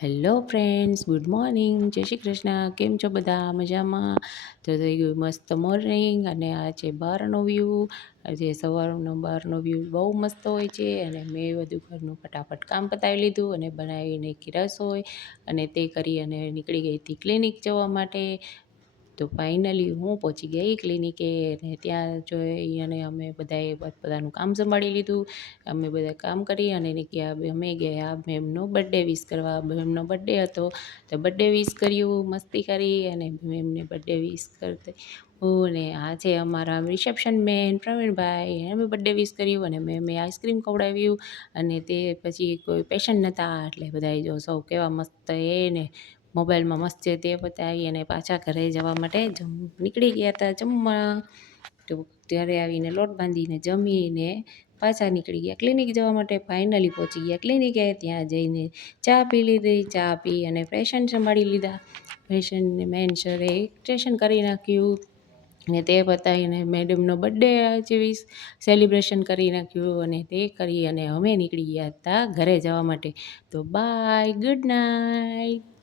Hello friends, good morning, જય શ્રી કૃષ્ણ. કેમ છો બધા? મજામાં? તો થઈ ગયું મસ્ત મોર્નિંગ અને આ છે બહારનો વ્યૂ. આજે સવારનો બહારનો વ્યૂ બહુ મસ્ત હોય છે અને મેં બધું ઘરનું ફટાફટ કામ પતાવી લીધું અને બનાવી નાખી રસોઈ અને તે કરી અને નીકળી ગઈ હતી ક્લિનિક જવા માટે. તો ફાઇનલી હું પહોંચી ગઈ ક્લિનિકે અને ત્યાં જોઈ અને અમે બધાએ બધાનું કામ સંભાળી લીધું. અમે બધા કામ કરી અને અમે ગયા મેમનો બર્થડે વિશ કરવા. મેમનો બર્થડે હતો તો બર્થડે વિશ કર્યું, મસ્તી કરી અને મેમને બર્થડે વિશ કરતી અને આ છે અમારા રિસેપ્શન મેન પ્રવીણભાઈ. અમે બર્થડે વિશ કર્યું અને મેં આઈસ્ક્રીમ ખવડાવ્યું અને તે પછી કોઈ પેશન્ટ નહોતા એટલે બધાએ જો સૌ કેવા મસ્ત એને મોબાઈલમાં મસ્ત છે તે પતાવી અને પાછા ઘરે જવા માટે નીકળી ગયા હતા જમવા. તો ત્યારે આવીને લોટ બાંધીને જમીને પાછા નીકળી ગયા ક્લિનિક જવા માટે. ફાઇનલી પહોંચી ગયા ક્લિનિકે. ત્યાં જઈને ચા પી લીધી, ચા પી અને પેશન્ટ સંભાળી લીધા. પેશન્ટને મેન સરે ટ્રેશન કરી નાખ્યું ને તે પતાવીને મેડમનો બર્થડે જેવી સેલિબ્રેશન કરી નાખ્યું અને તે કરી અને અમે નીકળી ગયા હતા ઘરે જવા માટે. તો બાય, ગુડ નાઇટ.